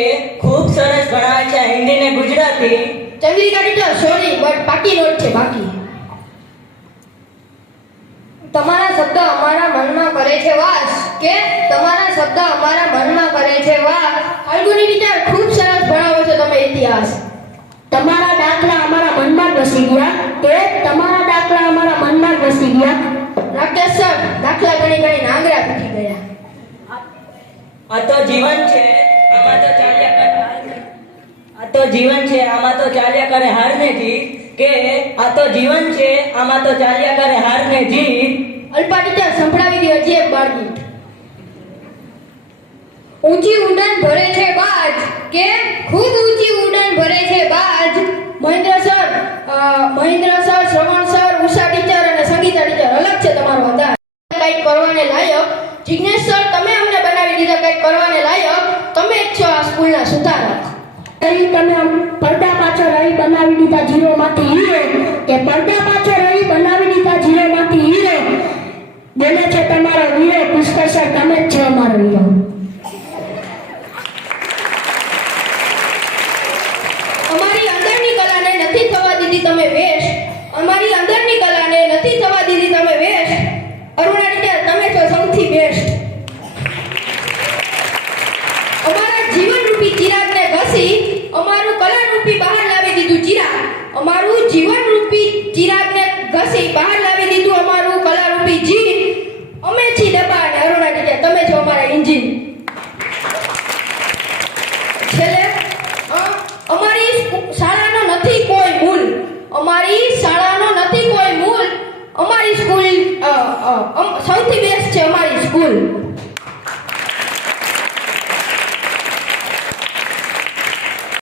એ ખૂબ સરસ ભણાવે છે હિન્દી ને Gujarati. Chandrika teacher sorry but બાકી નોટ છે બાકી. તમારા શબ્દ અમારા મનમાં કરે છે વાસ કે તમારા શબ્દ અમારા મનમાં કરે છે વાસ? ફાલ્ગુની ટીચર ખૂબ સરસ ભણાવો છો તમે ઇતિહાસ. તમારા દાખલા અમારા મનમાં વસી ગયા કે તમારા દાખલા અમારા મનમાં વસી ગયા? રાકેશ સર દાખલા ગણી ગણી નાંગરા પીટી ગયા. આ તો જીવન છે. આમાં તો ચાલ્યા કરે આ તો જીવન છે, આમાં તો ચાલ્યા કરે હાર ને જીત કે આ તો જીવન છે, આમાં તો ચાલ્યા કરે હાર ને જીત અલ્પા ટીચર સંભળાવી દો હજી એક બાર મિનિટ. ઊંચી ઉડાન ભરે છે બાજ કે ખુદ ઊંચી ઉડાન ભરે છે બાજ? Mahendra sir Mahendra sir, Shravan sir, Usha teacher અને સંગીતા ટીચર, અલગ છે તમારો વધાર કંઈક કરવાને લાયક. જિજ્ઞેશ સર, તમે અમને બનાવી દીધા, કંઈક તમે જ છો, આ સ્કૂલના સુધારક. તરી તમે પડદા પાછળ રહી બનાવી દીધા જીરોમાંથી હીરો. કે પડદા પાછળ રહી બનાવી દીધા જીરોમાંથી હીરો. બોલે છે તમારો હીરો પુષ્કર સર, તમે જ છો અમારો હીરો. અમારી અંદરની કલાને નથી થવા દીધી તમે વેશ. અમારી અંદરની અમારું જીવનરૂપી ચિરાગને ઘસી બહાર લાવી દીધું અમારું કલારૂપી જીવ અમે છીએ ડબ્બા અને અરુણા તમે છો અમારા એન્જિન. છેલ્લે અમારી શાળાનો નથી કોઈ મૂલ. અમારી શાળાનો નથી કોઈ મૂલ. અમારી સ્કૂલ સૌથી બેસ્ટ છે અમારી સ્કૂલ.